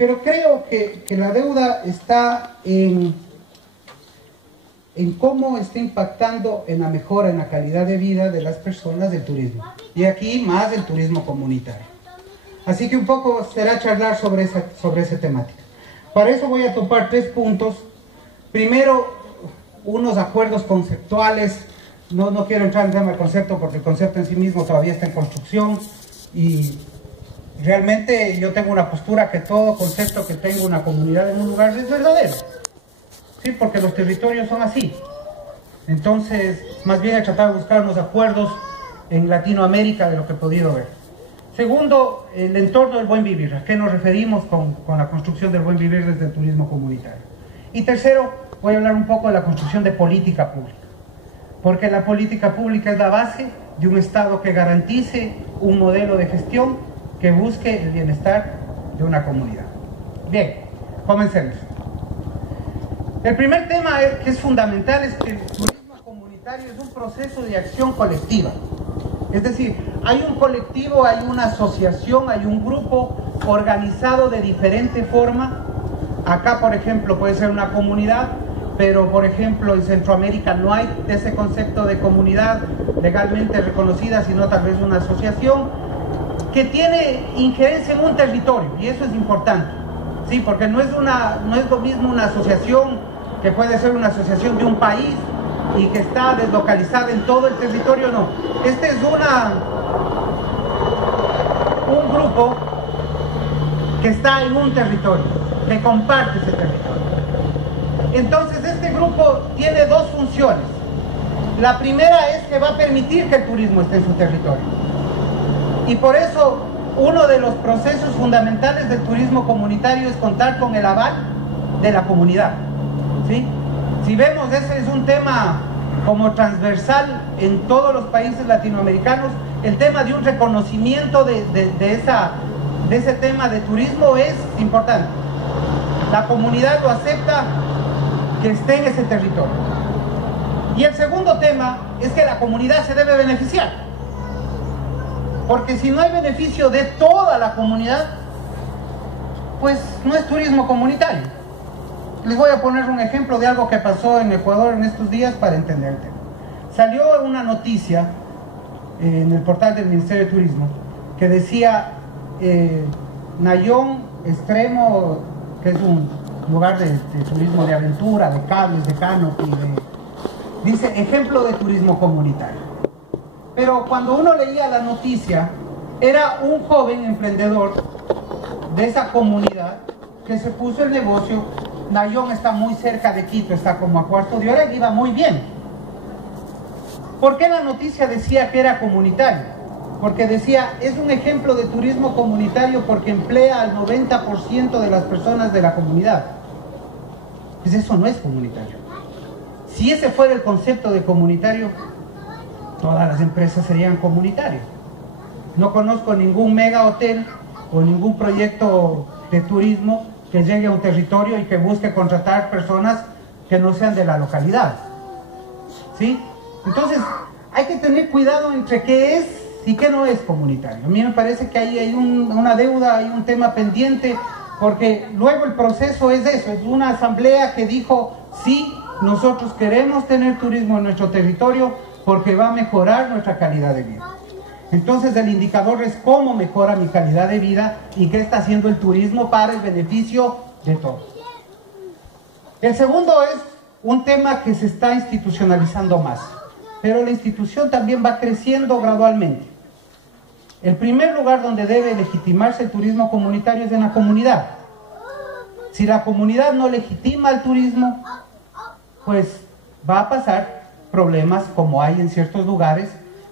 Pero creo que la deuda está en cómo está impactando en la mejora, en la calidad de vida de las personas del turismo. Y aquí más el turismo comunitario. Así que un poco será charlar sobre esa temática. Para eso voy a topar 3 puntos. Primero, unos acuerdos conceptuales. No quiero entrar en el tema del concepto porque el concepto en sí mismo todavía está en construcción. Y realmente yo tengo una postura que todo concepto que tenga una comunidad en un lugar es verdadero. Sí, porque los territorios son así. Entonces, más bien he tratado de buscar unos acuerdos en Latinoamérica de lo que he podido ver. Segundo, el entorno del buen vivir. ¿A qué nos referimos con la construcción del buen vivir desde el turismo comunitario? Y tercero, voy a hablar un poco de la construcción de política pública. Porque la política pública es la base de un Estado que garantice un modelo de gestión que busque el bienestar de una comunidad. Bien, comencemos. El primer tema que es fundamental es que el turismo comunitario es un proceso de acción colectiva. Es decir, hay un colectivo, hay una asociación, hay un grupo organizado de diferente forma. Acá, por ejemplo, puede ser una comunidad, pero, por ejemplo, en Centroamérica no hay ese concepto de comunidad legalmente reconocida, sino tal vez una asociación que tiene injerencia en un territorio, y eso es importante. Sí, porque no es lo mismo una asociación que puede ser una asociación de un país y que está deslocalizada en todo el territorio, no. Este es un grupo que está en un territorio, que comparte ese territorio. Entonces este grupo tiene 2 funciones. La primera es que va a permitir que el turismo esté en su territorio. Y por eso uno de los procesos fundamentales del turismo comunitario es contar con el aval de la comunidad. ¿Sí? Si vemos, ese es un tema como transversal en todos los países latinoamericanos. El tema de un reconocimiento de ese tema de turismo es importante. La comunidad lo acepta que esté en ese territorio. Y el segundo tema es que la comunidad se debe beneficiar. Porque si no hay beneficio de toda la comunidad, pues no es turismo comunitario. Les voy a poner un ejemplo de algo que pasó en Ecuador en estos días para entender el tema. Salió una noticia en el portal del Ministerio de Turismo que decía Nayón Extremo, que es un lugar de turismo de aventura, de cables, de canopy, dice ejemplo de turismo comunitario. Pero cuando uno leía la noticia, era un joven emprendedor de esa comunidad que se puso el negocio. Nayón está muy cerca de Quito, está como a cuarto de hora y iba muy bien. ¿Por qué la noticia decía que era comunitario? Porque decía, es un ejemplo de turismo comunitario porque emplea al 90% de las personas de la comunidad. Pues eso no es comunitario. Si ese fuera el concepto de comunitario, todas las empresas serían comunitarias. No conozco ningún mega hotel o ningún proyecto de turismo que llegue a un territorio y que busque contratar personas que no sean de la localidad. ¿Sí? Entonces, hay que tener cuidado entre qué es y qué no es comunitario. A mí me parece que ahí hay una deuda, hay un tema pendiente, porque luego el proceso es eso, es una asamblea que dijo, sí, nosotros queremos tener turismo en nuestro territorio porque va a mejorar nuestra calidad de vida. Entonces el indicador es cómo mejora mi calidad de vida y qué está haciendo el turismo para el beneficio de todos. El segundo es un tema que se está institucionalizando más, pero la institución también va creciendo gradualmente. El primer lugar donde debe legitimarse el turismo comunitario es en la comunidad. Si la comunidad no legitima el turismo, pues va a pasar problemas como hay en ciertos lugares,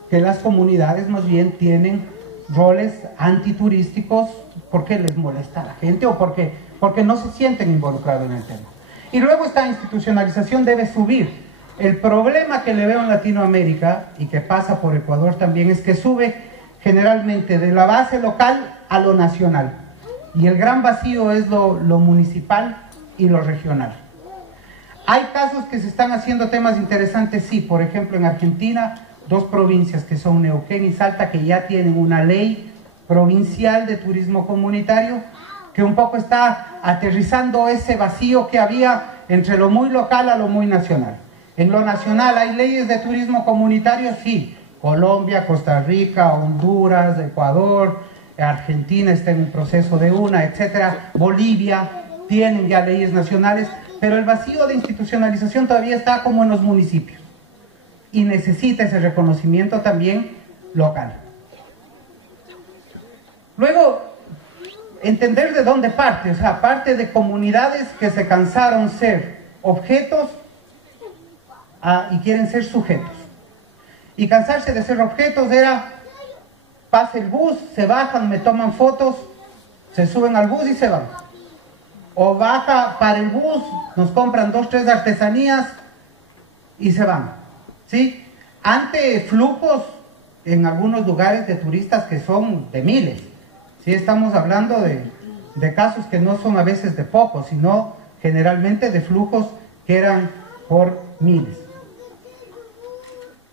que las comunidades más bien tienen roles antiturísticos porque les molesta a la gente o porque no se sienten involucrados en el tema. Y luego esta institucionalización debe subir. El problema que le veo en Latinoamérica y que pasa por Ecuador también es que sube generalmente de la base local a lo nacional. Y el gran vacío es lo municipal y lo regional. Hay casos que se están haciendo temas interesantes, sí. Por ejemplo, en Argentina, 2 provincias que son Neuquén y Salta, que ya tienen una ley provincial de turismo comunitario que un poco está aterrizando ese vacío que había entre lo muy local a lo muy nacional. En lo nacional hay leyes de turismo comunitario, sí. Colombia, Costa Rica, Honduras, Ecuador, Argentina está en un proceso de una, etcétera. Bolivia tienen ya leyes nacionales, pero el vacío de institucionalización todavía está como en los municipios y necesita ese reconocimiento también local. Luego, entender de dónde parte, o sea, parte de comunidades que se cansaron ser objetos y quieren ser sujetos. Y cansarse de ser objetos era, pasa el bus, se bajan, me toman fotos, se suben al bus y se van. O baja para el bus, nos compran 2, 3 artesanías y se van. ¿Sí? Ante flujos en algunos lugares de turistas que son de miles. ¿Sí? Estamos hablando de casos que no son a veces de pocos, sino generalmente de flujos que eran por miles.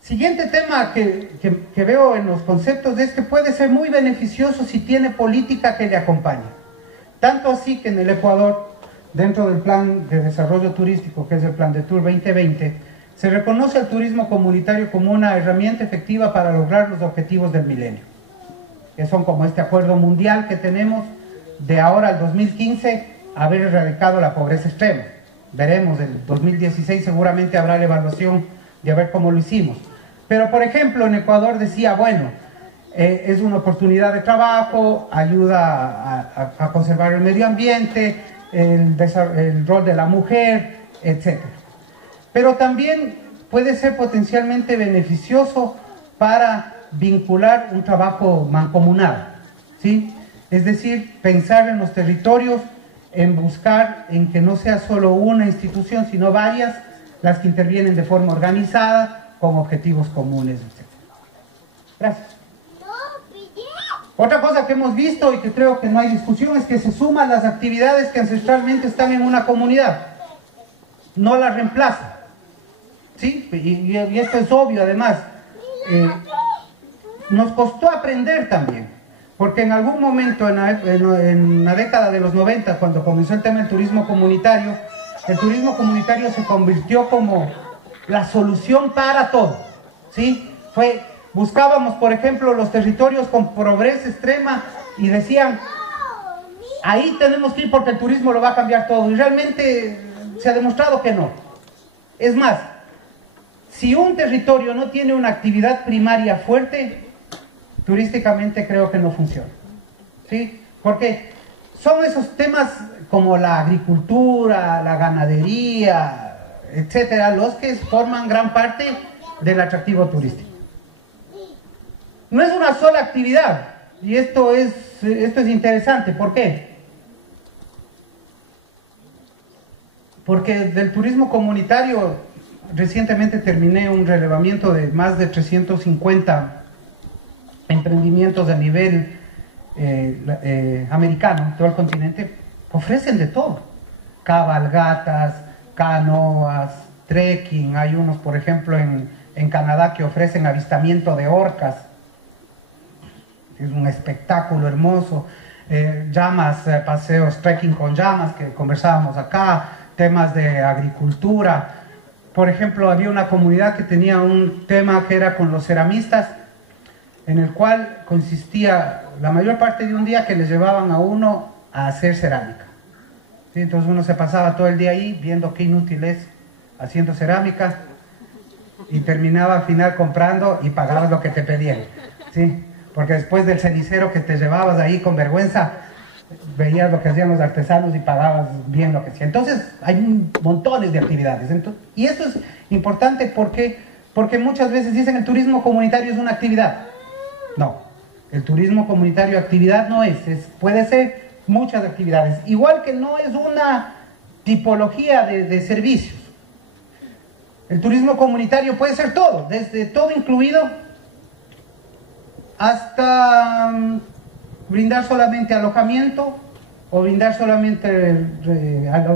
Siguiente tema que veo en los conceptos es que puede ser muy beneficioso si tiene política que le acompañe. Tanto así que en el Ecuador, dentro del plan de desarrollo turístico, que es el plan de Tour 2020, se reconoce al turismo comunitario como una herramienta efectiva para lograr los objetivos del milenio, que son como este acuerdo mundial que tenemos de ahora al 2015, haber erradicado la pobreza extrema. Veremos, en 2016 seguramente habrá la evaluación de ver cómo lo hicimos. Pero, por ejemplo, en Ecuador decía, bueno, es una oportunidad de trabajo, ayuda a conservar el medio ambiente, el rol de la mujer, etc. Pero también puede ser potencialmente beneficioso para vincular un trabajo mancomunado, ¿sí? Es decir, pensar en los territorios, en buscar en que no sea solo una institución, sino varias, las que intervienen de forma organizada, con objetivos comunes, etc. Gracias. Otra cosa que hemos visto y que creo que no hay discusión es que se suman las actividades que ancestralmente están en una comunidad, no las reemplaza. ¿Sí? Y esto es obvio además. Nos costó aprender también, porque en algún momento en la década de los 90, cuando comenzó el tema del turismo comunitario se convirtió como la solución para todo, ¿sí? Buscábamos, por ejemplo, los territorios con pobreza extrema y decían, ahí tenemos que ir porque el turismo lo va a cambiar todo, y realmente se ha demostrado que no. Es más, si un territorio no tiene una actividad primaria fuerte, turísticamente creo que no funciona, ¿sí? Porque son esos temas como la agricultura, la ganadería, etcétera, los que forman gran parte del atractivo turístico. No es una sola actividad, y esto es interesante. ¿Por qué? Porque del turismo comunitario, recientemente terminé un relevamiento de más de 350 emprendimientos a nivel americano, todo el continente, ofrecen de todo: cabalgatas, canoas, trekking. Hay unos, por ejemplo, en Canadá que ofrecen avistamiento de orcas. Es un espectáculo hermoso. Llamas, paseos, trekking con llamas, que conversábamos acá, temas de agricultura. Por ejemplo, había una comunidad que tenía un tema que era con los ceramistas, en el cual consistía la mayor parte de un día que les llevaban a uno a hacer cerámica. ¿Sí? Entonces uno se pasaba todo el día ahí viendo qué inútil es haciendo cerámica, y terminaba al final comprando y pagabas lo que te pedían, ¿sí? Porque después del cenicero que te llevabas ahí con vergüenza, veías lo que hacían los artesanos y pagabas bien lo que hacían. Entonces hay montones de actividades. Y esto es importante porque muchas veces dicen el turismo comunitario es una actividad. No, el turismo comunitario actividad no es, puede ser muchas actividades. Igual que no es una tipología de servicios. El turismo comunitario puede ser todo, desde todo incluido hasta brindar solamente alojamiento o brindar solamente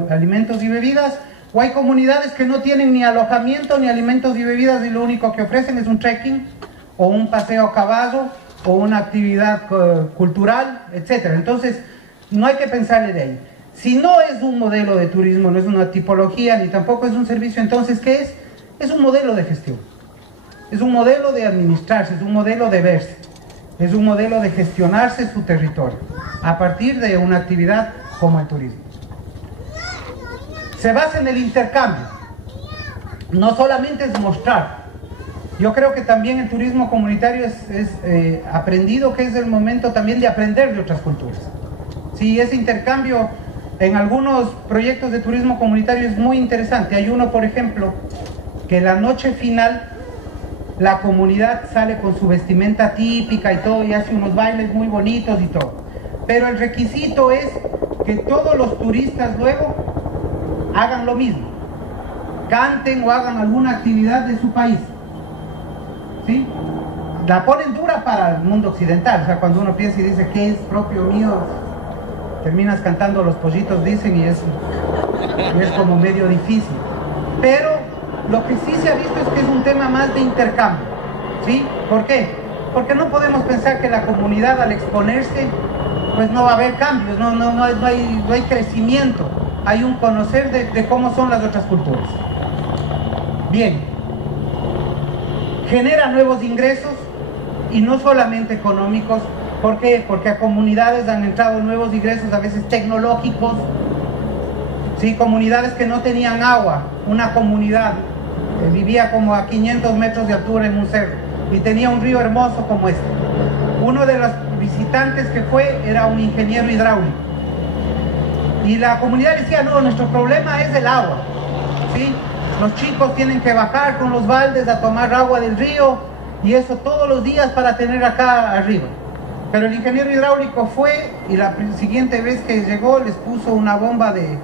alimentos y bebidas. O hay comunidades que no tienen ni alojamiento ni alimentos y bebidas y lo único que ofrecen es un trekking o un paseo a caballo o una actividad cultural, etc. Entonces, No hay que pensarle de ahí. Si no es un modelo de turismo, no es una tipología, ni tampoco es un servicio, entonces ¿qué es? Es un modelo de gestión. Es un modelo de administrarse, es un modelo de verse. Es un modelo de gestionarse su territorio a partir de una actividad como el turismo. Se basa en el intercambio. No solamente es mostrar. Yo creo que también el turismo comunitario es aprendido que es el momento también de aprender de otras culturas. Sí, ese intercambio en algunos proyectos de turismo comunitario es muy interesante. Hay uno, por ejemplo, que la noche final la comunidad sale con su vestimenta típica y todo, y hace unos bailes muy bonitos y todo. Pero el requisito es que todos los turistas luego hagan lo mismo. Canten o hagan alguna actividad de su país. ¿Sí? La ponen dura para el mundo occidental. O sea, cuando uno piensa y dice, ¿qué es propio mío? Terminas cantando Los Pollitos Dicen y es como medio difícil. Pero lo que sí se ha visto es que es un tema más de intercambio. ¿Sí? ¿Por qué? Porque no podemos pensar que la comunidad al exponerse, pues no va a haber cambios, no hay crecimiento. Hay un conocer de cómo son las otras culturas. Bien. Genera nuevos ingresos y no solamente económicos. ¿Por qué? Porque a comunidades han entrado nuevos ingresos, a veces tecnológicos. ¿Sí? Comunidades que no tenían agua. Una comunidad vivía como a 500 metros de altura en un cerro y tenía un río hermoso como este. Uno de los visitantes que fue era un ingeniero hidráulico. Y la comunidad decía, no, nuestro problema es el agua. ¿Sí? Los chicos tienen que bajar con los baldes a tomar agua del río y eso todos los días para tener acá arriba. Pero el ingeniero hidráulico fue y la siguiente vez que llegó les puso una bomba de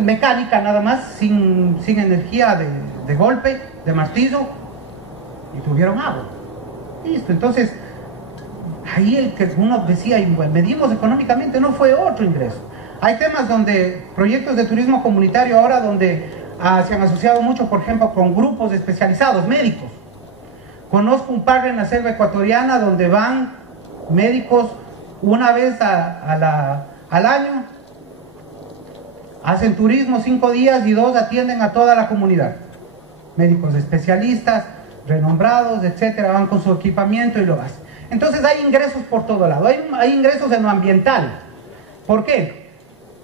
mecánica nada más, sin energía de golpe, de martillo, y tuvieron agua. Listo, entonces ahí el que uno decía, y bueno, medimos económicamente, no fue otro ingreso. Hay temas donde, proyectos de turismo comunitario ahora donde se han asociado mucho, por ejemplo, con grupos especializados, médicos. Conozco un par en la selva ecuatoriana donde van médicos una vez al año, hacen turismo 5 días y 2 atienden a toda la comunidad. Médicos especialistas, renombrados, etcétera, van con su equipamiento y lo hacen. Entonces hay ingresos por todo lado, hay ingresos en lo ambiental. ¿Por qué?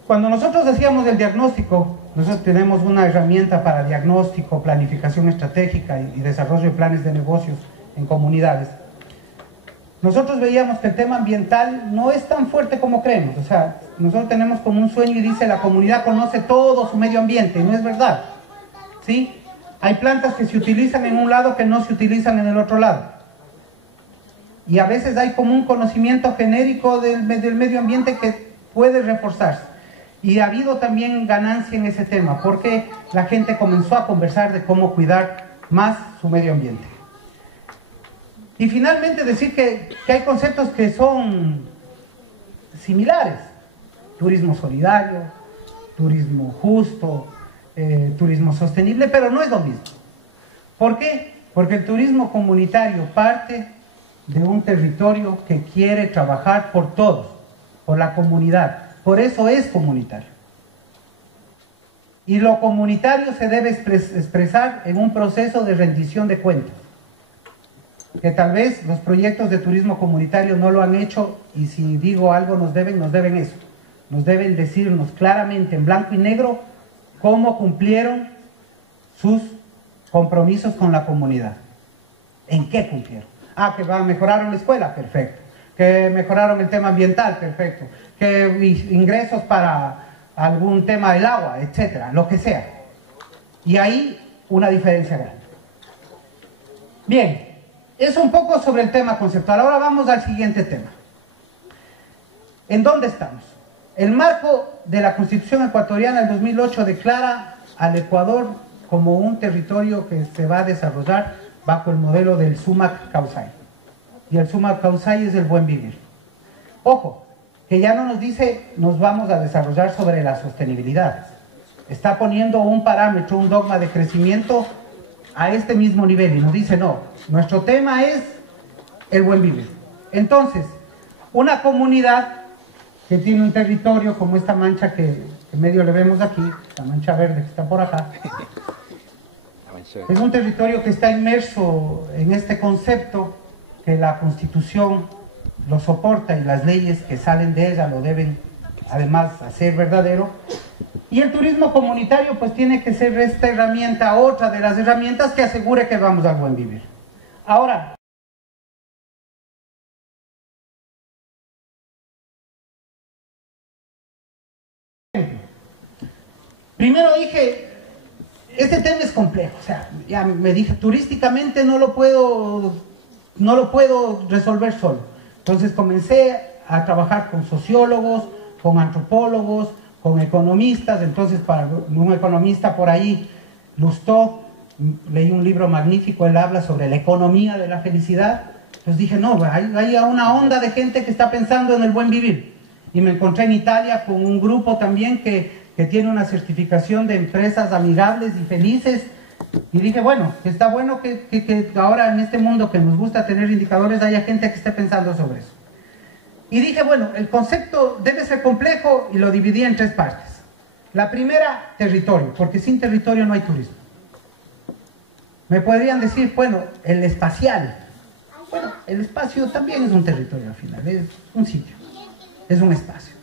Cuando nosotros hacíamos el diagnóstico, nosotros tenemos una herramienta para diagnóstico, planificación estratégica y desarrollo de planes de negocios en comunidades. Nosotros veíamos que el tema ambiental no es tan fuerte como creemos. O sea, nosotros tenemos como un sueño y dice la comunidad conoce todo su medio ambiente, y no es verdad. ¿Sí? Hay plantas que se utilizan en un lado que no se utilizan en el otro lado. Y a veces hay como un conocimiento genérico del medio ambiente que puede reforzarse. Y ha habido también ganancia en ese tema, porque la gente comenzó a conversar de cómo cuidar más su medio ambiente. Y finalmente decir que hay conceptos que son similares. Turismo solidario, turismo justo, turismo sostenible, pero no es lo mismo. ¿Por qué? Porque el turismo comunitario parte de un territorio que quiere trabajar por todos, por la comunidad. Por eso es comunitario. Y lo comunitario se debe expresar en un proceso de rendición de cuentas. Que tal vez los proyectos de turismo comunitario no lo han hecho, y si digo algo nos deben eso. Nos deben decirnos claramente en blanco y negro cómo cumplieron sus compromisos con la comunidad. ¿En qué cumplieron? Ah, que mejoraron la escuela, perfecto. Que mejoraron el tema ambiental, perfecto. Que ingresos para algún tema del agua, etcétera, lo que sea. Y ahí una diferencia grande. Bien, eso un poco sobre el tema conceptual. Ahora vamos al siguiente tema. ¿En dónde estamos? El marco de la Constitución ecuatoriana del 2008 declara al Ecuador como un territorio que se va a desarrollar bajo el modelo del Sumac Causay. Y el Sumac Causay es el buen vivir. Ojo, que ya no nos dice nos vamos a desarrollar sobre la sostenibilidad. Está poniendo un parámetro, un dogma de crecimiento a este mismo nivel y nos dice no, nuestro tema es el buen vivir. Entonces, una comunidad que tiene un territorio como esta mancha que medio le vemos aquí, la mancha verde que está por acá, es un territorio que está inmerso en este concepto que la Constitución lo soporta y las leyes que salen de ella lo deben además hacer verdadero. Y el turismo comunitario pues tiene que ser esta herramienta, otra de las herramientas que asegure que vamos al buen vivir. Ahora, primero dije, este tema es complejo, o sea, ya me dije, turísticamente no lo puedo resolver solo. Entonces comencé a trabajar con sociólogos, con antropólogos, con economistas. Entonces, para un economista por ahí, Lustó, leí un libro magnífico, él habla sobre la economía de la felicidad. Entonces dije, no, hay una onda de gente que está pensando en el buen vivir. Y me encontré en Italia con un grupo también que tiene una certificación de empresas amigables y felices. Y dije, bueno, está bueno que ahora en este mundo que nos gusta tener indicadores haya gente que esté pensando sobre eso. Y dije, bueno, el concepto debe ser complejo y lo dividí en 3 partes. La primera, territorio, porque sin territorio no hay turismo. Me podrían decir, bueno, el espacial. Bueno, el espacio también es un territorio al final, es un sitio, es un espacio.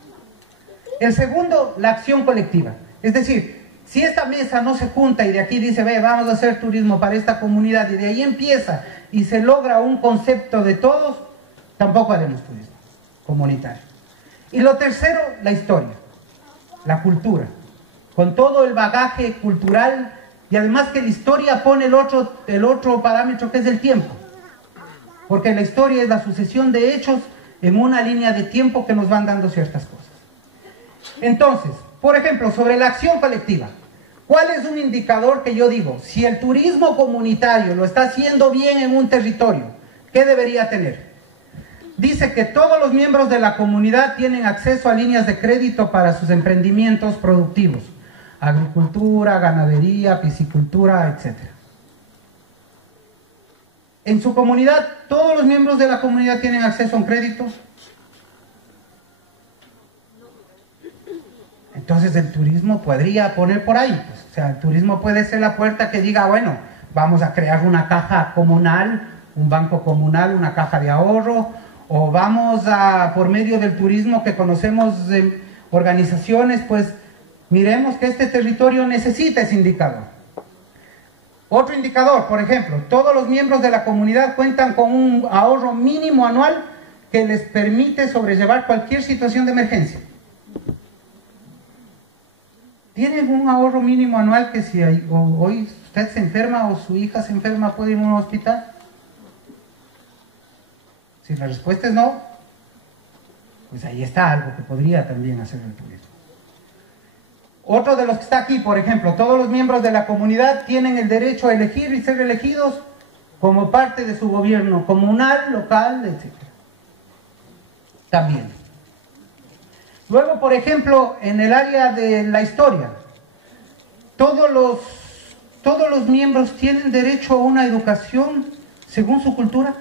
El segundo, la acción colectiva. Es decir, si esta mesa no se junta y de aquí dice, ve, vamos a hacer turismo para esta comunidad, y de ahí empieza y se logra un concepto de todos, tampoco haremos turismo comunitario. Y lo tercero, la historia, la cultura, con todo el bagaje cultural, y además que la historia pone el otro parámetro que es el tiempo, porque la historia es la sucesión de hechos en una línea de tiempo que nos van dando ciertas cosas. Entonces, por ejemplo, sobre la acción colectiva, ¿cuál es un indicador que yo digo? Si el turismo comunitario lo está haciendo bien en un territorio, ¿qué debería tener? Dice que todos los miembros de la comunidad tienen acceso a líneas de crédito para sus emprendimientos productivos, agricultura, ganadería, piscicultura, etc. En su comunidad, todos los miembros de la comunidad tienen acceso a un crédito. Entonces el turismo podría poner por ahí, pues, o sea, el turismo puede ser la puerta que diga, bueno, vamos a crear una caja comunal, un banco comunal, una caja de ahorro, o vamos a, por medio del turismo que conocemos organizaciones, pues miremos que este territorio necesita ese indicador. Otro indicador, por ejemplo, todos los miembros de la comunidad cuentan con un ahorro mínimo anual que les permite sobrellevar cualquier situación de emergencia. ¿Tienen un ahorro mínimo anual que si hoy usted se enferma o su hija se enferma puede ir a un hospital? Si la respuesta es no, pues ahí está algo que podría también hacer el turismo. Otro de los que está aquí, por ejemplo, todos los miembros de la comunidad tienen el derecho a elegir y ser elegidos como parte de su gobierno comunal, local, etc. También. Luego, por ejemplo, en el área de la historia, todos los miembros tienen derecho a una educación según su cultura.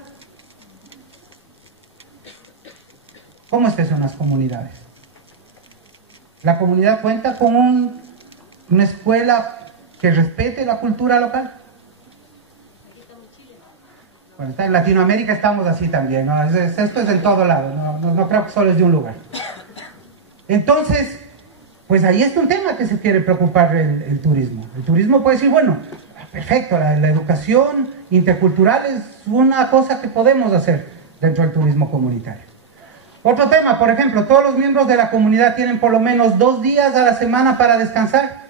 ¿Cómo es eso en las comunidades? La comunidad cuenta con una escuela que respete la cultura local. Bueno, en Latinoamérica estamos así también, ¿no? Esto es en todo lado, no creo que solo es de un lugar. Entonces, pues ahí está un tema que se quiere preocupar el turismo. El turismo puede decir, bueno, perfecto, la educación intercultural es una cosa que podemos hacer dentro del turismo comunitario. Otro tema, por ejemplo, todos los miembros de la comunidad tienen por lo menos 2 días a la semana para descansar.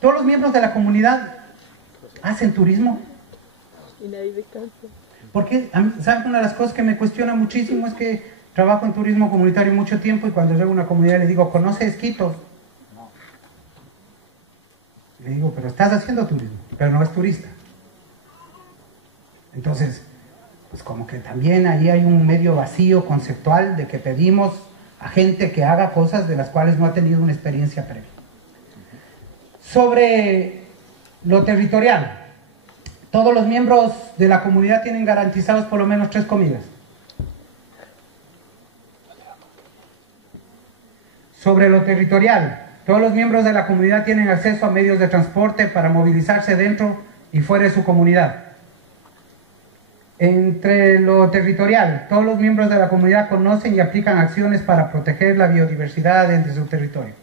Todos los miembros de la comunidad hacen turismo. Y nadie descansa. Porque, ¿saben? Una de las cosas que me cuestiona muchísimo es que trabajo en turismo comunitario mucho tiempo y cuando llego a una comunidad le digo, ¿conoce Esquitos? No. Le digo, pero estás haciendo turismo, pero no es turista. Entonces, pues como que también ahí hay un medio vacío conceptual de que pedimos a gente que haga cosas de las cuales no ha tenido una experiencia previa. Sobre lo territorial, Todos los miembros de la comunidad tienen garantizados por lo menos 3 comidas. Sobre lo territorial, todos los miembros de la comunidad tienen acceso a medios de transporte para movilizarse dentro y fuera de su comunidad. Entre lo territorial, todos los miembros de la comunidad conocen y aplican acciones para proteger la biodiversidad dentro de su territorio.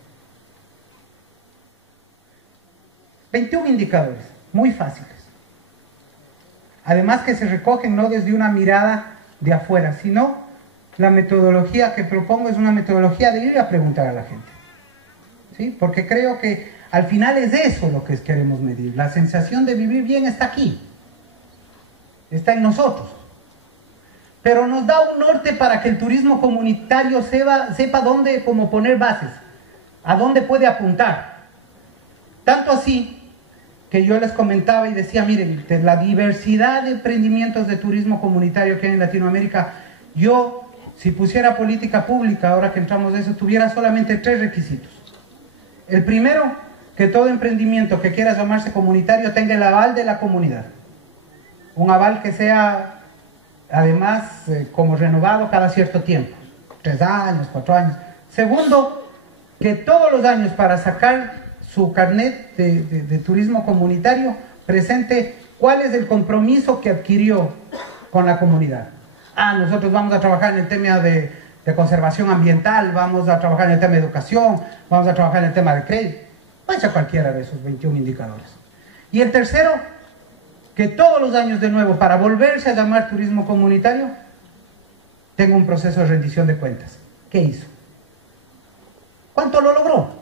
21 indicadores, muy fáciles. Además que se recogen no desde una mirada de afuera, sino la metodología que propongo es una metodología de ir a preguntar a la gente. ¿Sí? Porque creo que al final es eso lo que queremos medir. La sensación de vivir bien está aquí. Está en nosotros. Pero nos da un norte para que el turismo comunitario sepa dónde, cómo poner bases, a dónde puede apuntar. Tanto así que yo les comentaba y decía, miren, de la diversidad de emprendimientos de turismo comunitario que hay en Latinoamérica, yo, si pusiera política pública, ahora que entramos de eso, tuviera solamente 3 requisitos. El primero, que todo emprendimiento que quiera llamarse comunitario tenga el aval de la comunidad. Un aval que sea, además, como renovado cada cierto tiempo. 3 años, 4 años. Segundo, que todos los años para sacar su carnet de turismo comunitario presente cuál es el compromiso que adquirió con la comunidad. Nosotros vamos a trabajar en el tema de conservación ambiental, vamos a trabajar en el tema de educación, vamos a trabajar en el tema de crédito. Vaya cualquiera de esos 21 indicadores. Y el tercero, que todos los años de nuevo, para volverse a llamar turismo comunitario, tenga un proceso de rendición de cuentas. ¿Qué hizo? ¿Cuánto lo logró?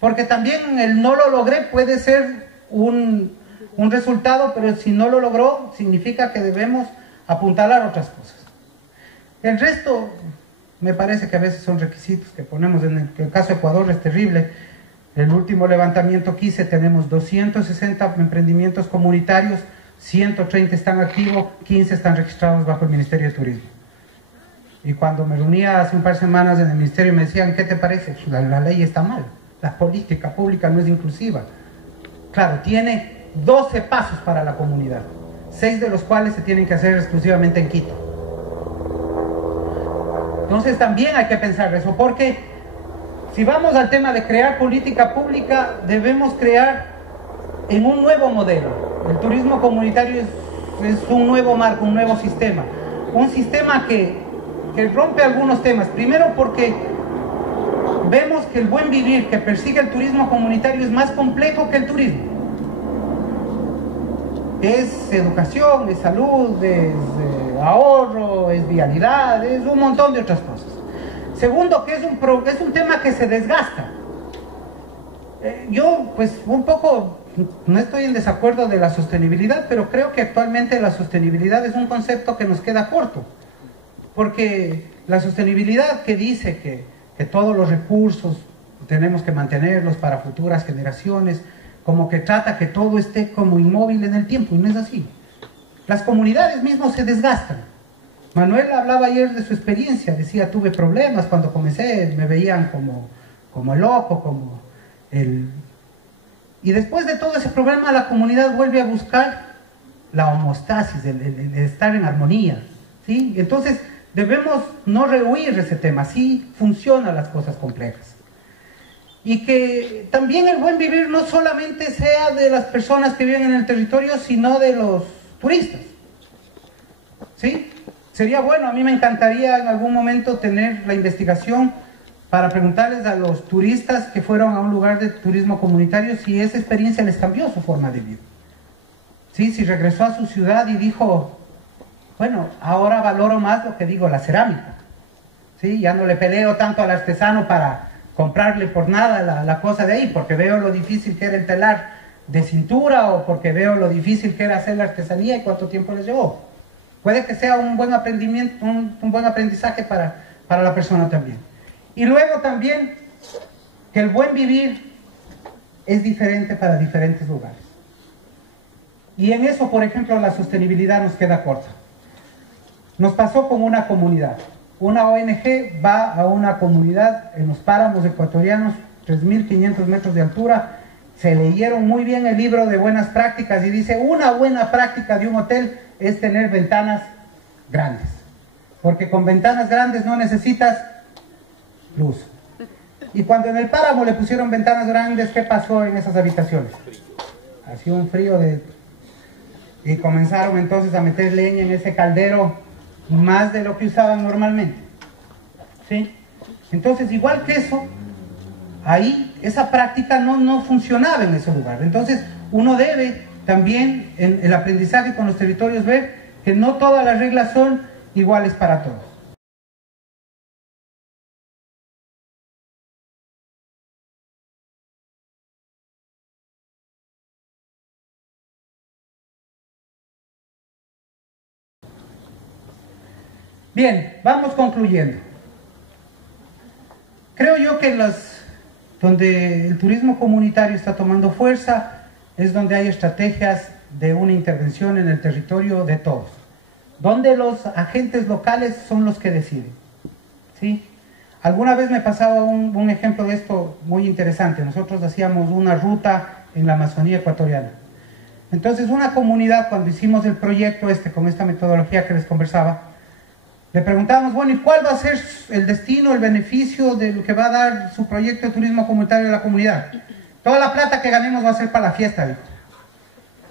Porque también el no lo logré puede ser un resultado, pero si no lo logró, significa que debemos apuntalar otras cosas. El resto, me parece que a veces son requisitos que ponemos. En el caso de Ecuador es terrible. El último levantamiento que hice, tenemos 260 emprendimientos comunitarios, 130 están activos, 15 están registrados bajo el Ministerio de Turismo. Y cuando me reunía hace un par de semanas en el Ministerio me decían, ¿qué te parece? La ley está mal, la política pública no es inclusiva. Claro, tiene 12 pasos para la comunidad, 6 de los cuales se tienen que hacer exclusivamente en Quito. Entonces también hay que pensar eso, porque si vamos al tema de crear política pública, debemos crear en un nuevo modelo. El turismo comunitario es un nuevo marco, un nuevo sistema. Un sistema que rompe algunos temas. Primero porque vemos que el buen vivir que persigue el turismo comunitario es más complejo que el turismo. Es educación, es salud, es ahorro, es vialidad, es un montón de otras cosas. Segundo, que es un tema que se desgasta. Yo, pues, un poco, no estoy en desacuerdo de la sostenibilidad, pero creo que actualmente la sostenibilidad es un concepto que nos queda corto. Porque la sostenibilidad que dice que todos los recursos tenemos que mantenerlos para futuras generaciones, como que trata que todo esté como inmóvil en el tiempo, y no es así. Las comunidades mismas se desgastan. Manuel hablaba ayer de su experiencia, decía, tuve problemas cuando comencé, me veían como loco, como el... Y después de todo ese problema, la comunidad vuelve a buscar la homeostasis, el estar en armonía, ¿sí? Entonces, debemos no rehuir ese tema, así funcionan las cosas complejas. Y que también el buen vivir no solamente sea de las personas que viven en el territorio, sino de los turistas, ¿sí? Sería bueno, a mí me encantaría en algún momento tener la investigación para preguntarles a los turistas que fueron a un lugar de turismo comunitario si esa experiencia les cambió su forma de vida. ¿Sí? Si regresó a su ciudad y dijo, bueno, ahora valoro más lo que digo, la cerámica. ¿Sí? Ya no le peleo tanto al artesano para comprarle por nada la cosa de ahí, porque veo lo difícil que era el telar de cintura o porque veo lo difícil que era hacer la artesanía y cuánto tiempo les llevó. Puede que sea un buen aprendimiento, un buen aprendizaje para la persona también. Y luego también que el buen vivir es diferente para diferentes lugares. Y en eso, por ejemplo, la sostenibilidad nos queda corta. Nos pasó con una comunidad. Una ONG va a una comunidad en los páramos ecuatorianos, 3.500 metros de altura, se leyeron muy bien el libro de buenas prácticas y dice, una buena práctica de un hotel es tener ventanas grandes. Porque con ventanas grandes no necesitas luz. Y cuando en el páramo le pusieron ventanas grandes, ¿qué pasó en esas habitaciones? Hacía un frío y comenzaron entonces a meter leña en ese caldero más de lo que usaban normalmente. ¿Sí? Entonces, igual que eso, ahí esa práctica no funcionaba en ese lugar. Entonces, uno debe también en el aprendizaje con los territorios ver que no todas las reglas son iguales para todos. Bien, vamos concluyendo. Creo yo que donde el turismo comunitario está tomando fuerza es donde hay estrategias de una intervención en el territorio de todos, donde los agentes locales son los que deciden. ¿Sí? Alguna vez me pasaba un ejemplo de esto muy interesante. Nosotros hacíamos una ruta en la Amazonía ecuatoriana. Entonces una comunidad, cuando hicimos el proyecto con esta metodología que les conversaba, le preguntábamos, bueno, ¿y cuál va a ser el destino, el beneficio de lo que va a dar su proyecto de turismo comunitario a la comunidad? Toda la plata que ganemos va a ser para la fiesta, dijo.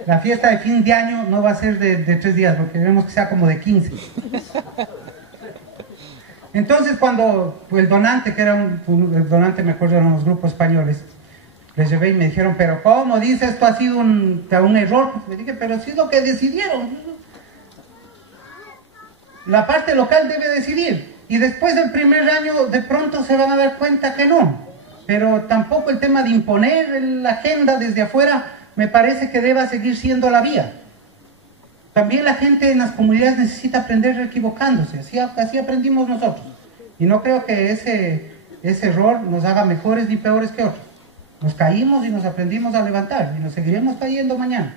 La fiesta de fin de año no va a ser de 3 días, porque queremos que sea como de 15. Entonces cuando el donante, que era el donante, me acuerdo, eran los grupos españoles, les llevé y me dijeron, pero ¿cómo dice esto? Ha sido un error. Le dije, pero sí es lo que decidieron. La parte local debe decidir, y después del primer año de pronto se van a dar cuenta que no. Pero tampoco el tema de imponer la agenda desde afuera me parece que deba seguir siendo la vía. También la gente en las comunidades necesita aprender equivocándose, así aprendimos nosotros. Y no creo que ese error nos haga mejores ni peores que otros. Nos caímos y nos aprendimos a levantar, y nos seguiremos cayendo mañana.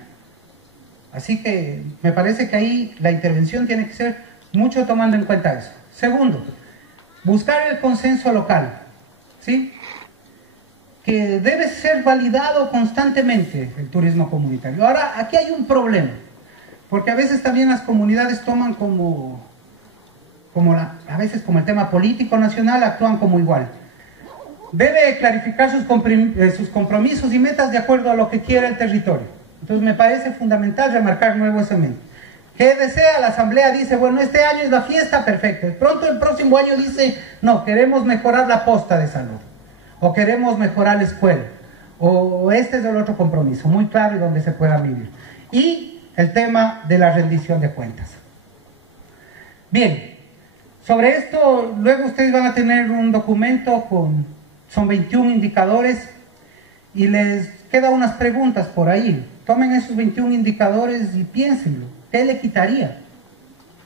Así que me parece que ahí la intervención tiene que ser mucho tomando en cuenta eso. Segundo, buscar el consenso local, ¿sí? Que debe ser validado constantemente el turismo comunitario. Ahora, aquí hay un problema, porque a veces también las comunidades toman a veces como el tema político nacional, actúan como igual. Debe clarificar sus compromisos y metas de acuerdo a lo que quiera el territorio. Entonces me parece fundamental remarcar nuevo ese momento. ¿Qué desea? La asamblea dice, bueno, este año es la fiesta, perfecto. De pronto el próximo año dice, no, queremos mejorar la posta de salud, o queremos mejorar la escuela, o este es el otro compromiso, muy claro y donde se pueda vivir. Y el tema de la rendición de cuentas. Bien, sobre esto, luego ustedes van a tener un documento son 21 indicadores, y les quedan unas preguntas por ahí. Tomen esos 21 indicadores y piénsenlo. ¿Qué le quitaría?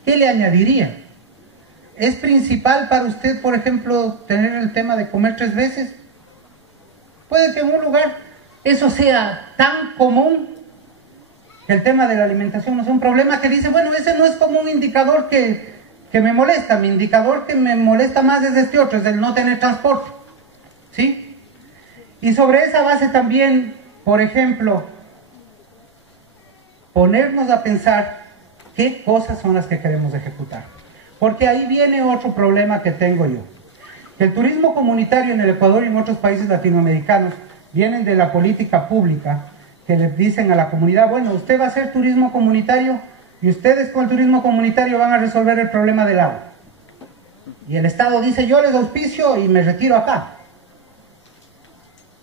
¿Qué le añadiría? ¿Es principal para usted, por ejemplo, tener el tema de comer 3 veces? Puede que en un lugar eso sea tan común que el tema de la alimentación no sea un problema, que dice, bueno, ese no es como un indicador que me molesta. Mi indicador que me molesta más es este otro, es el no tener transporte. ¿Sí? Y sobre esa base también, por ejemplo, ponernos a pensar qué cosas son las que queremos ejecutar. Porque ahí viene otro problema que tengo yo. Que el turismo comunitario en el Ecuador y en otros países latinoamericanos vienen de la política pública, que le dicen a la comunidad, bueno, usted va a hacer turismo comunitario y ustedes con el turismo comunitario van a resolver el problema del agua. Y el Estado dice, yo les auspicio y me retiro acá.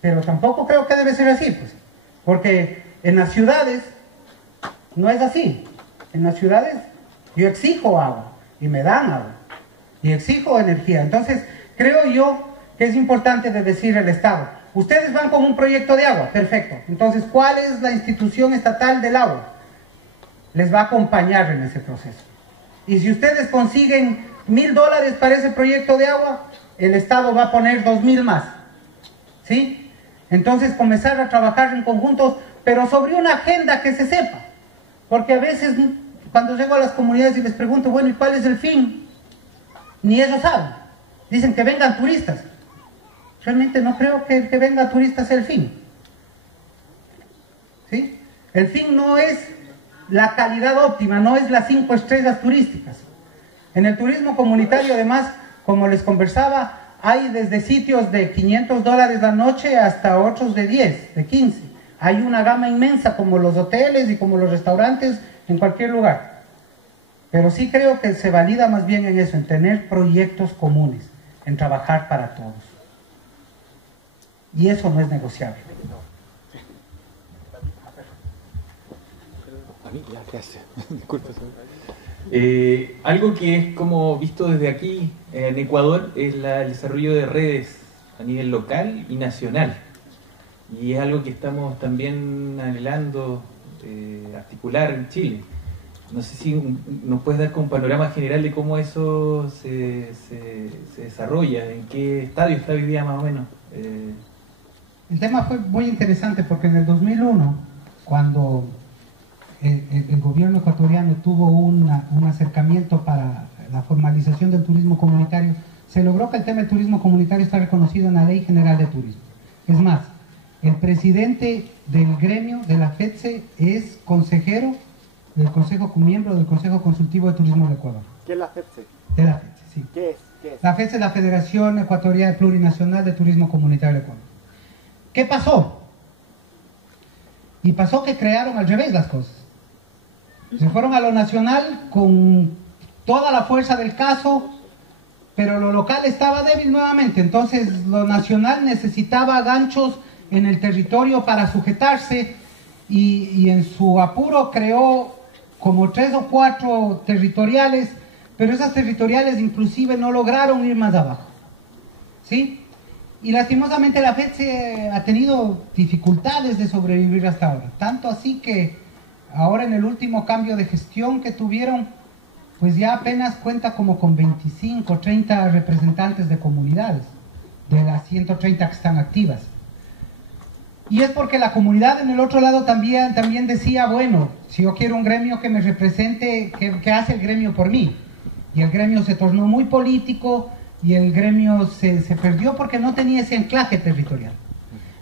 Pero tampoco creo que debe ser así, pues, porque en las ciudades no es así. En las ciudades yo exijo agua y me dan agua y exijo energía. Entonces creo yo que es importante de decir al Estado, ustedes van con un proyecto de agua, perfecto. Entonces, ¿cuál es la institución estatal del agua? Les va a acompañar en ese proceso. Y si ustedes consiguen $1000 para ese proyecto de agua, el Estado va a poner 2000 más. ¿Sí? Entonces comenzar a trabajar en conjuntos, pero sobre una agenda que se sepa. Porque a veces cuando llego a las comunidades y les pregunto, bueno, ¿y cuál es el fin? Ni ellos saben. Dicen que vengan turistas. Realmente no creo que vengan turistas sea el fin. ¿sí? El fin no es la calidad óptima, no es las 5 estrellas turísticas. En el turismo comunitario, además, como les conversaba, hay desde sitios de $500 la noche hasta otros de 10, de 15. Hay una gama inmensa, como los hoteles y como los restaurantes en cualquier lugar. Pero sí creo que se valida más bien en eso, en tener proyectos comunes, en trabajar para todos. Y eso no es negociable. Gracias. Disculpe. Algo que es como visto desde aquí en Ecuador es el desarrollo de redes a nivel local y nacional. Y es algo que estamos también anhelando articular en Chile. No sé si nos puedes dar como un panorama general de cómo eso se desarrolla, en qué estadio está hoy día más o menos. El tema fue muy interesante porque en el 2001, cuando el gobierno ecuatoriano tuvo un acercamiento para la formalización del turismo comunitario, se logró que el tema del turismo comunitario está reconocido en la Ley General de Turismo. Es más, el presidente del gremio de la FETSE es consejero del Consejo, miembro del Consejo Consultivo de Turismo de Ecuador. ¿Qué es la FETSE? De la FETSE, sí. ¿Qué es? La FETSE es la Federación Ecuatoriana Plurinacional de Turismo Comunitario de Ecuador. ¿Qué pasó? Y pasó que crearon al revés las cosas. Se fueron a lo nacional con toda la fuerza del caso, pero lo local estaba débil nuevamente. Entonces lo nacional necesitaba ganchos en el territorio para sujetarse y en su apuro creó como 3 o 4 territoriales, pero esas territoriales inclusive no lograron ir más abajo, ¿sí? Y lastimosamente la FETSE ha tenido dificultades de sobrevivir hasta ahora, tanto así que ahora en el último cambio de gestión que tuvieron, pues ya apenas cuenta como con 25, 30 representantes de comunidades, de las 130 que están activas. Y es porque la comunidad en el otro lado también decía, bueno, si yo quiero un gremio que me represente, ¿qué hace el gremio por mí? Y el gremio se tornó muy político y el gremio se perdió porque no tenía ese anclaje territorial.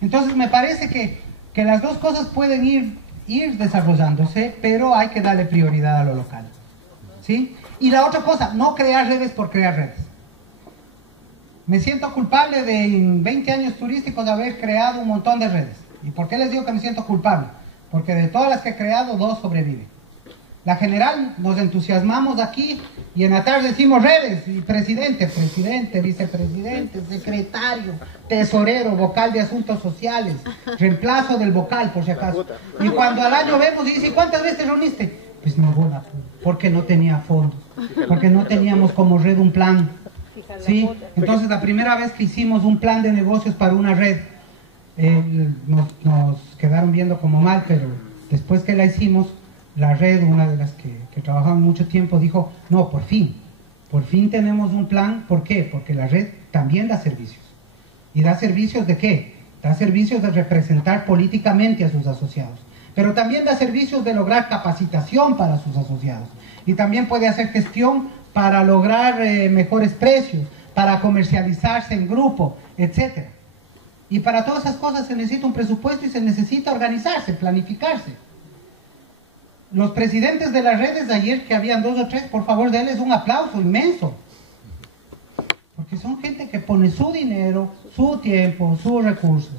Entonces me parece que las dos cosas pueden ir desarrollándose, pero hay que darle prioridad a lo local, ¿sí? Y la otra cosa, no crear redes por crear redes. Me siento culpable de en 20 años turísticos de haber creado un montón de redes. ¿Y por qué les digo que me siento culpable? Porque de todas las que he creado, 2 sobreviven. La general, nos entusiasmamos aquí y en la tarde decimos redes, y presidente, vicepresidente, secretario, tesorero, vocal de asuntos sociales, reemplazo del vocal, por si acaso. Y cuando al año vemos y dice, ¿cuántas veces te reuniste? Pues ninguna, porque no tenía fondos, porque no teníamos como red un plan. ¿Sí? Entonces la primera vez que hicimos un plan de negocios para una red, nos quedaron viendo como mal, pero después que la hicimos, la red, una de las que trabajaba mucho tiempo, dijo, no, por fin tenemos un plan. ¿Por qué? Porque la red también da servicios. ¿Y da servicios de qué? Da servicios de representar políticamente a sus asociados, pero también da servicios de lograr capacitación para sus asociados, y también puede hacer gestión para lograr mejores precios, para comercializarse en grupo, etc. Y para todas esas cosas se necesita un presupuesto y se necesita organizarse, planificarse. Los presidentes de las redes de ayer, que habían 2 o 3, por favor, denles un aplauso inmenso. Porque son gente que pone su dinero, su tiempo, sus recursos.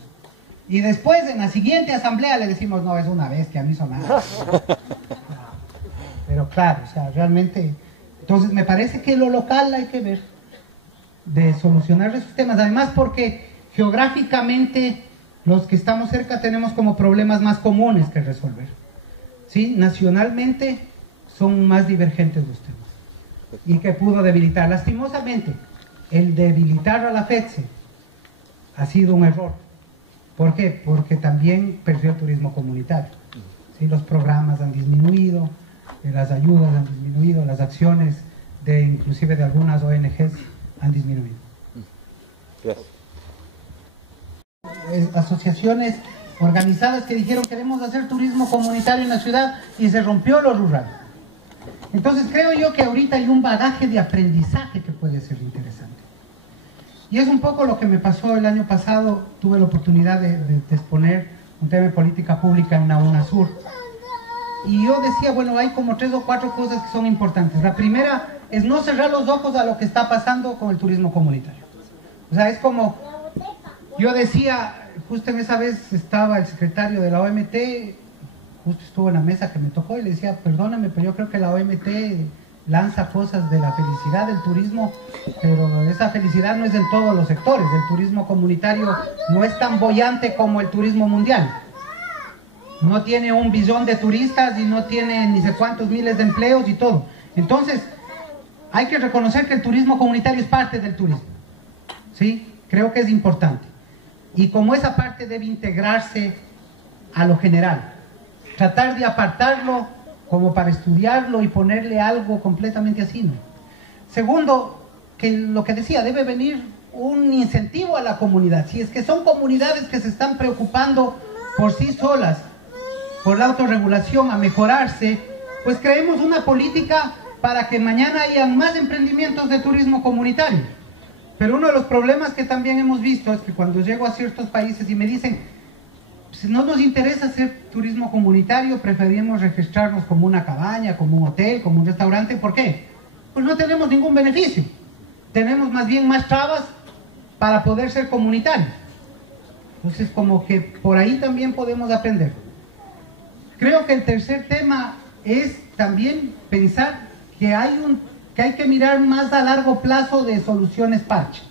Y después, en la siguiente asamblea, le decimos, no, es una bestia, no hizo nada. Pero claro, o sea, realmente... Entonces me parece que lo local hay que ver de solucionar esos temas, además porque geográficamente los que estamos cerca tenemos como problemas más comunes que resolver, ¿sí? Nacionalmente son más divergentes los temas y que pudo debilitar. Lastimosamente, el debilitar a la FETSE ha sido un error. ¿Por qué? Porque también perdió el turismo comunitario, ¿sí? Los programas han disminuido, las ayudas han disminuido, las acciones inclusive de algunas ONGs han disminuido. Gracias. Asociaciones organizadas que dijeron queremos hacer turismo comunitario en la ciudad y se rompió lo rural. Entonces creo yo que ahorita hay un bagaje de aprendizaje que puede ser interesante. Y es un poco lo que me pasó el año pasado. Tuve la oportunidad de exponer un tema de política pública en la UNASUR. Y yo decía, bueno, hay como 3 o 4 cosas que son importantes. La primera es no cerrar los ojos a lo que está pasando con el turismo comunitario. O sea, es como, yo decía, justo en esa vez estaba el secretario de la OMT, justo estuvo en la mesa que me tocó y le decía, perdóname, pero yo creo que la OMT lanza cosas de la felicidad del turismo, pero esa felicidad no es en todos los sectores. El turismo comunitario no es tan boyante como el turismo mundial. No tiene 1 billón de turistas y no tiene ni sé cuántos miles de empleos y todo. Entonces, hay que reconocer que el turismo comunitario es parte del turismo. ¿Sí? Creo que es importante. Y como esa parte debe integrarse a lo general. Tratar de apartarlo como para estudiarlo y ponerle algo completamente así, ¿no? Segundo, que lo que decía, debe venir un incentivo a la comunidad. Si es que son comunidades que se están preocupando por sí solas, por la autorregulación, a mejorarse, pues creemos una política para que mañana haya más emprendimientos de turismo comunitario. Pero uno de los problemas que también hemos visto es que cuando llego a ciertos países y me dicen, si no nos interesa hacer turismo comunitario, preferimos registrarnos como una cabaña, como un hotel, como un restaurante. ¿Por qué? Pues no tenemos ningún beneficio. Tenemos más bien más trabas para poder ser comunitarios. Entonces, como que por ahí también podemos aprender. Creo que el tercer tema es también pensar que hay que mirar más a largo plazo de soluciones parche.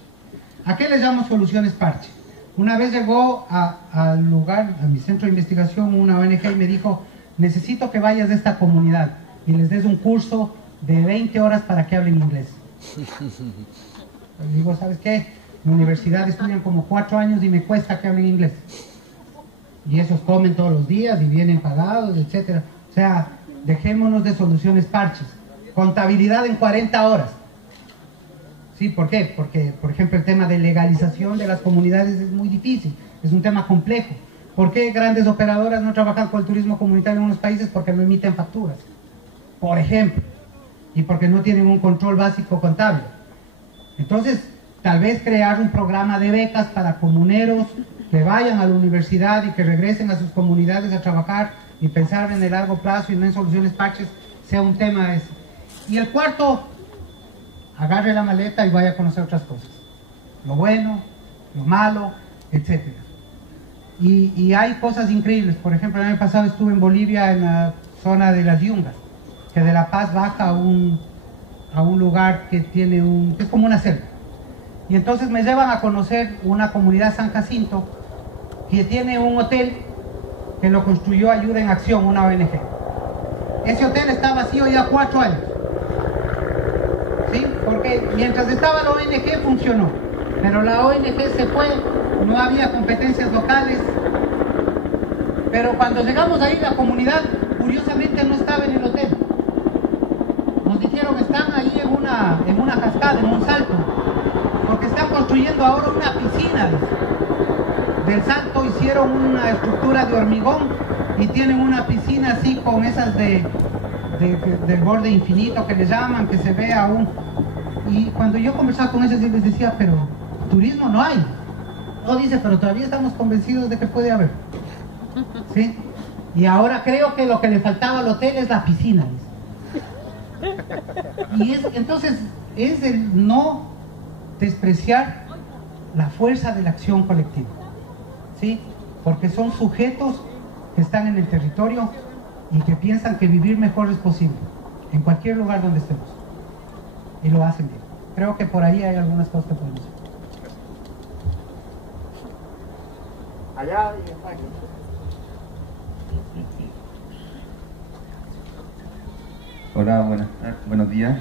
¿A qué les llamo soluciones parche? Una vez llegó al lugar, a mi centro de investigación, una ONG y me dijo, necesito que vayas de esta comunidad y les des un curso de 20 horas para que hablen inglés. Le digo, ¿sabes qué? En la universidad estudian como 4 años y me cuesta que hablen inglés. Y esos comen todos los días y vienen pagados, etc. O sea, dejémonos de soluciones parches. Contabilidad en 40 horas. ¿Sí? ¿Por qué? Porque, por ejemplo, el tema de legalización de las comunidades es muy difícil, es un tema complejo. ¿Por qué grandes operadoras no trabajan con el turismo comunitario en unos países? Porque no emiten facturas, por ejemplo, y porque no tienen un control básico contable. Entonces, tal vez crear un programa de becas para comuneros que vayan a la universidad y que regresen a sus comunidades a trabajar y pensar en el largo plazo y no en soluciones parches sea un tema ese. Y el cuarto, agarre la maleta y vaya a conocer otras cosas. Lo bueno, lo malo, etc. Y hay cosas increíbles. Por ejemplo, el año pasado estuve en Bolivia, en la zona de las Yungas, que de La Paz baja a un lugar que tiene que es como una selva. Y entonces me llevan a conocer una comunidad San Jacinto que tiene un hotel que lo construyó Ayuda en Acción, una ONG. Ese hotel está vacío ya 4 años. ¿Sí? Porque mientras estaba la ONG funcionó, pero la ONG se fue, no había competencias locales. Pero cuando llegamos ahí, la comunidad curiosamente no estaba en el hotel. Nos dijeron que están ahí en una cascada, en un salto, porque están construyendo ahora una piscina. Del salto hicieron una estructura de hormigón y tienen una piscina así con esas del borde infinito que le llaman, que se ve aún. Y cuando yo conversaba con ellos, yo les decía, pero turismo no hay. No, dice, pero todavía estamos convencidos de que puede haber. ¿Sí? Y ahora creo que lo que le faltaba al hotel es la piscina. Y entonces es el no despreciar la fuerza de la acción colectiva. ¿Sí? Porque son sujetos que están en el territorio y que piensan que vivir mejor es posible en cualquier lugar donde estemos, y lo hacen bien. Creo que por ahí hay algunas cosas que podemos hacer. Allá y aquí. Hola, buenos días.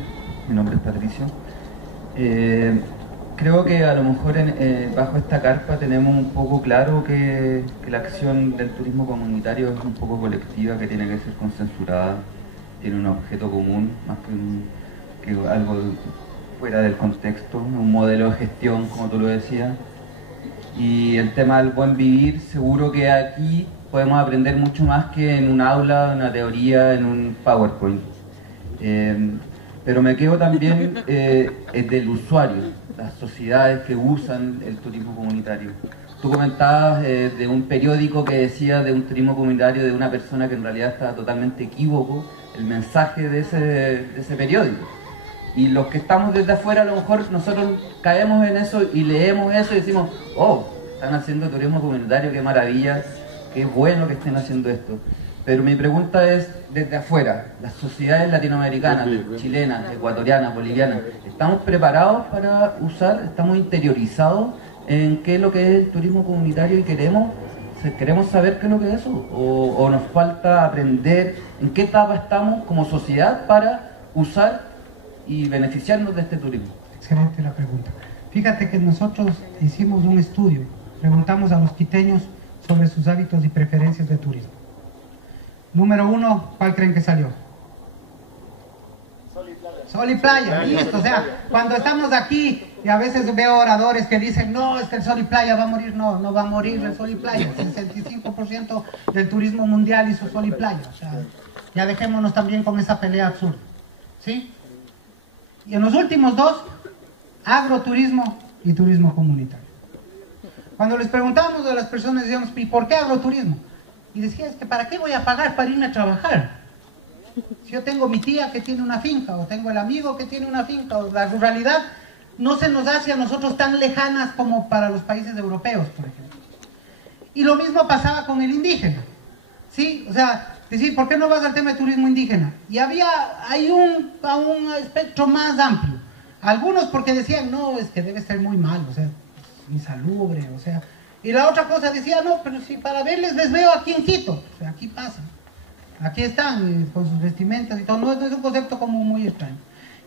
Mi nombre es Patricio. Creo que a lo mejor bajo esta carpa tenemos un poco claro que la acción del turismo comunitario es un poco colectiva, que tiene que ser consensuada, tiene un objeto común, más que algo fuera del contexto, un modelo de gestión, como tú lo decías. Y el tema del buen vivir, seguro que aquí podemos aprender mucho más que en un aula, en una teoría, en un PowerPoint. Pero me quedo también del usuario, las sociedades que usan el turismo comunitario. Tú comentabas de un periódico que decía de un turismo comunitario de una persona que en realidad estaba totalmente equívoco el mensaje de ese periódico. Y los que estamos desde afuera, a lo mejor nosotros caemos en eso y leemos eso y decimos, oh, están haciendo turismo comunitario, qué maravilla, qué bueno que estén haciendo esto. Pero mi pregunta es, desde afuera, las sociedades latinoamericanas, chilenas, ecuatorianas, bolivianas, ¿estamos preparados para usar, estamos interiorizados en qué es lo que es el turismo comunitario y queremos saber qué es lo que es eso? ¿O nos falta aprender en qué etapa estamos como sociedad para usar y beneficiarnos de este turismo? Excelente la pregunta. Fíjate que nosotros hicimos un estudio, preguntamos a los quiteños sobre sus hábitos y preferencias de turismo. Número 1, ¿cuál creen que salió? Sol y playa, listo. O sea, cuando estamos aquí y a veces veo oradores que dicen, no, es que el sol y playa va a morir. No, no va a morir el sol y playa. El 65% del turismo mundial hizo sol y playa. O sea, ya dejémonos también con esa pelea absurda, ¿sí? Y en los últimos dos, agroturismo y turismo comunitario. Cuando les preguntábamos a las personas, decíamos, ¿y por qué agroturismo? Y decía, es que ¿para qué voy a pagar para irme a trabajar? Si yo tengo mi tía que tiene una finca, o tengo el amigo que tiene una finca, o la ruralidad no se nos hace a nosotros tan lejanas como para los países europeos, por ejemplo. Y lo mismo pasaba con el indígena, ¿sí? O sea, decir, ¿por qué no vas al tema de turismo indígena? Y hay un espectro más amplio. Algunos porque decían, no, es que debe ser muy malo, o sea, insalubre, o sea. Y la otra cosa decía, no, pero si para verles les veo aquí en Quito, o sea, aquí pasan. Aquí están con sus vestimentas y todo, no es un concepto como muy extraño.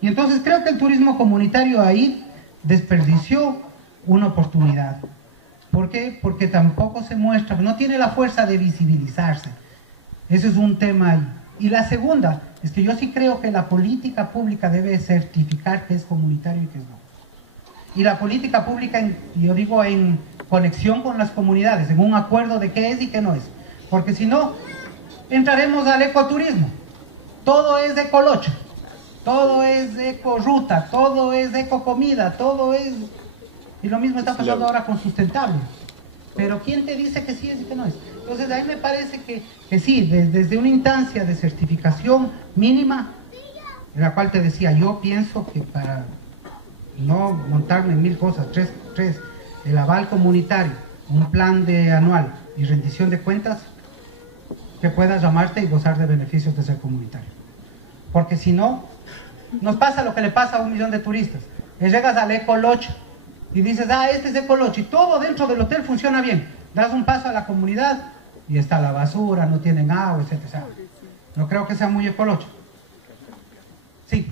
Y entonces creo que el turismo comunitario ahí desperdició una oportunidad. ¿Por qué? Porque tampoco se muestra, no tiene la fuerza de visibilizarse. Ese es un tema ahí. Y la segunda, es que yo sí creo que la política pública debe certificar qué es comunitario y qué es no. Y la política pública, yo digo, en conexión con las comunidades, en un acuerdo de qué es y qué no es. Porque si no, entraremos al ecoturismo. Todo es ecoloche, todo es ecoruta, todo es ecocomida, todo es... Y lo mismo está pasando ahora con sustentable. Pero ¿quién te dice que sí es y que no es? Entonces a mí me parece que sí, desde una instancia de certificación mínima, en la cual te decía, yo pienso que para no montarme en mil cosas, tres, el aval comunitario, un plan de anual y rendición de cuentas, que puedas llamarte y gozar de beneficios de ser comunitario. Porque si no, nos pasa lo que le pasa a 1 millón de turistas. Le llegas al Ecoloche y dices, ah, este es Ecoloche, y todo dentro del hotel funciona bien. Das un paso a la comunidad y está la basura, no tienen agua, etc. O sea, no creo que sea muy Ecoloche. Sí.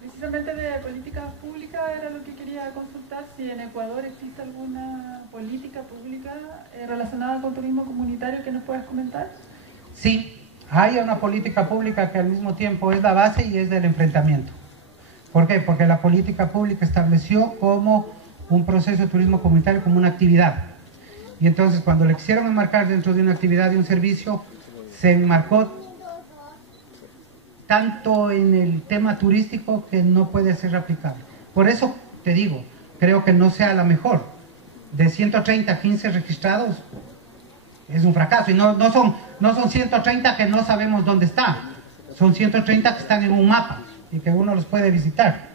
Precisamente de política pública era lo que quería consultar, si en Ecuador existe alguna política pública relacionada con turismo comunitario que nos puedas comentar. Sí, hay una política pública que al mismo tiempo es la base y es del enfrentamiento. ¿Por qué? Porque la política pública estableció como un proceso de turismo comunitario como una actividad. Y entonces cuando le quisieron enmarcar dentro de una actividad y un servicio, se enmarcó tanto en el tema turístico que no puede ser aplicable. Por eso te digo, creo que no sea la mejor. De 130 15 registrados es un fracaso. Y no son 130 que no sabemos dónde están. Son 130 que están en un mapa y que uno los puede visitar.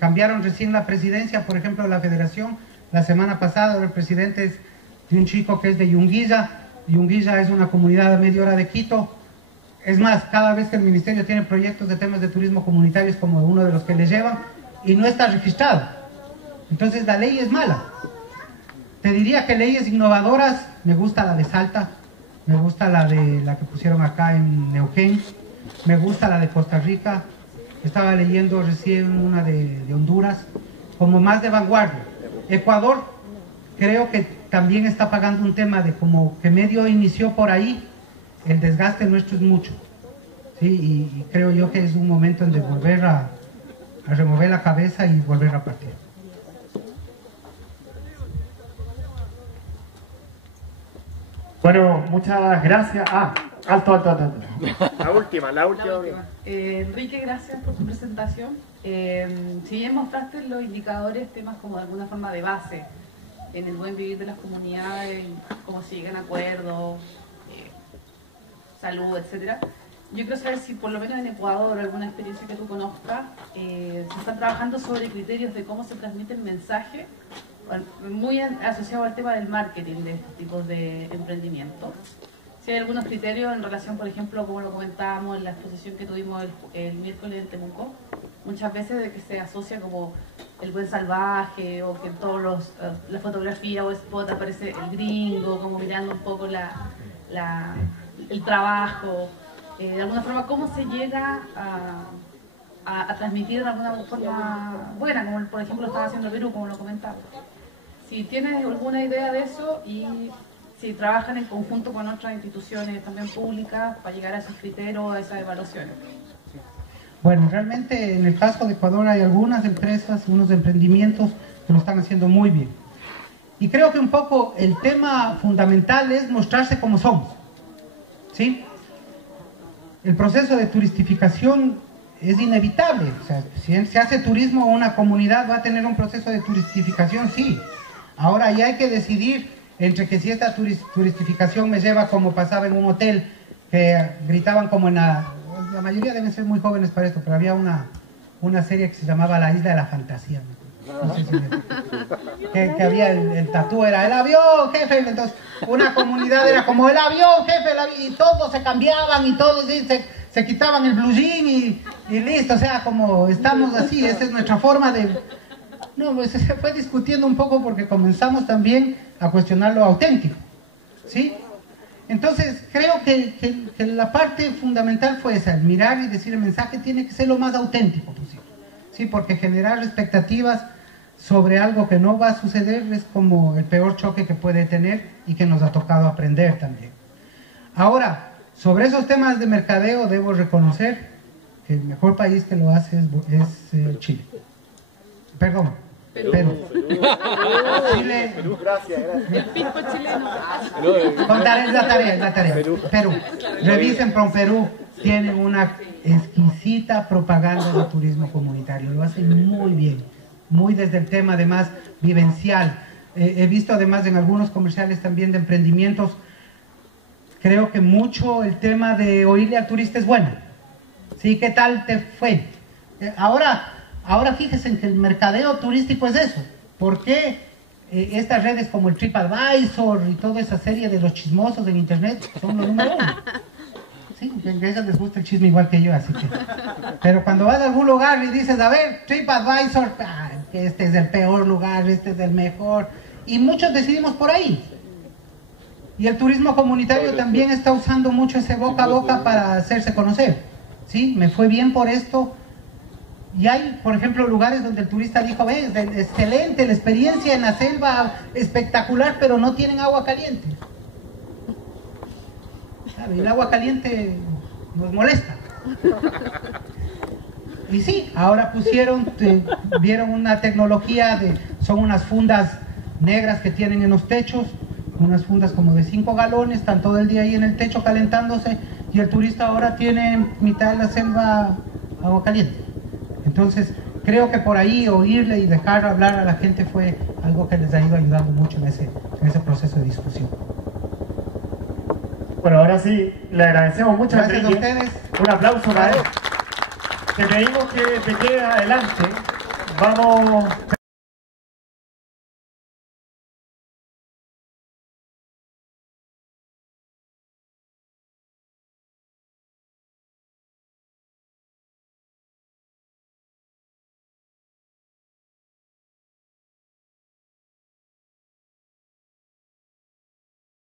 Cambiaron recién la presidencia, por ejemplo, de la federación. La semana pasada el presidente es de un chico que es de Yunguilla. Yunguilla es una comunidad a media hora de Quito. Es más, cada vez que el ministerio tiene proyectos de temas de turismo comunitario es como uno de los que le llevan y no está registrado. Entonces la ley es mala. Te diría que leyes innovadoras, me gusta la de Salta, me gusta la que pusieron acá en Neuquén, me gusta la de Costa Rica, estaba leyendo recién una de Honduras, como más de vanguardia. Ecuador creo que también está pagando un tema de como que medio inició por ahí. El desgaste nuestro es mucho, ¿sí? Y creo yo que es un momento en de volver a remover la cabeza y volver a partir. Bueno, muchas gracias. Alto. La última. Enrique, gracias por tu presentación. Si bien mostraste los indicadores, temas como de alguna forma de base en el buen vivir de las comunidades, cómo se llegan a acuerdos, salud, etcétera. Yo quiero saber si por lo menos en Ecuador, alguna experiencia que tú conozcas, se están trabajando sobre criterios de cómo se transmite el mensaje, muy asociado al tema del marketing de estos tipos de emprendimientos. Si hay algunos criterios en relación, por ejemplo, como lo comentábamos en la exposición que tuvimos el miércoles en Temuco, muchas veces de que se asocia como el buen salvaje, o que en todos la fotografía o spot aparece el gringo, como mirando un poco el trabajo. De alguna forma, ¿cómo se llega a transmitir de alguna forma buena, como por ejemplo lo estaba haciendo Perú, como lo comentaba? Si tienes alguna idea de eso y si trabajan en conjunto con otras instituciones también públicas para llegar a esos criterios, a esas evaluaciones. Bueno, realmente en el caso de Ecuador hay algunas empresas, unos emprendimientos que lo están haciendo muy bien. Y creo que un poco el tema fundamental es mostrarse como somos, ¿sí? El proceso de turistificación es inevitable. O sea, si se hace turismo, una comunidad va a tener un proceso de turistificación, sí. Ahora ya hay que decidir entre que si esta turistificación me lleva como pasaba en un hotel, que gritaban como en la mayoría deben ser muy jóvenes para esto, pero había una serie que se llamaba La Isla de la Fantasía. No sé si que había el tatú, era el avión, jefe. Entonces una comunidad era como el avión, jefe, y todos se cambiaban y todos se quitaban el blue jean y listo. O sea, como estamos así, esa es nuestra forma de... No, pues se fue discutiendo un poco porque comenzamos también a cuestionar lo auténtico, ¿sí? Entonces creo que la parte fundamental fue esa, el mirar y decir el mensaje tiene que ser lo más auténtico posible, ¿sí? Porque generar expectativas sobre algo que no va a suceder es como el peor choque que puede tener y que nos ha tocado aprender también. Ahora, sobre esos temas de mercadeo debo reconocer que el mejor país que lo hace es Chile. Perdón, Perú. Chile. Gracias. El pisco chileno. Contaré la tarea. Perú. Revisen Perú. Tienen una exquisita propaganda de turismo comunitario. Lo hacen muy bien. Muy desde el tema además vivencial. He visto además en algunos comerciales también de emprendimientos. Creo que mucho el tema de oírle al turista es bueno. ¿Sí? ¿Qué tal te fue? Ahora fíjense en que el mercadeo turístico es eso. ¿Por qué estas redes como el TripAdvisor y toda esa serie de los chismosos en internet son los número uno? Sí, a ellos les gusta el chisme igual que yo, así que... Pero cuando vas a algún lugar y dices, a ver, TripAdvisor, que este es el peor lugar, este es el mejor, y muchos decidimos por ahí. Y el turismo comunitario también está usando mucho ese boca a boca para hacerse conocer. ¿Sí? Me fue bien por esto. Y hay, por ejemplo, lugares donde el turista dijo, ve, excelente, la experiencia en la selva, espectacular, pero no tienen agua caliente. ¿Sabe? El agua caliente nos molesta. Y sí, ahora vieron una tecnología, son unas fundas negras que tienen en los techos, unas fundas como de 5 galones, están todo el día ahí en el techo calentándose, y el turista ahora tiene en mitad de la selva agua caliente. Entonces, creo que por ahí oírle y dejar hablar a la gente fue algo que les ha ido ayudando mucho en ese proceso de discusión. Bueno, ahora sí, le agradecemos mucho a Gracias a ustedes. Un aplauso para él. Te pedimos que te quedes adelante. Vamos...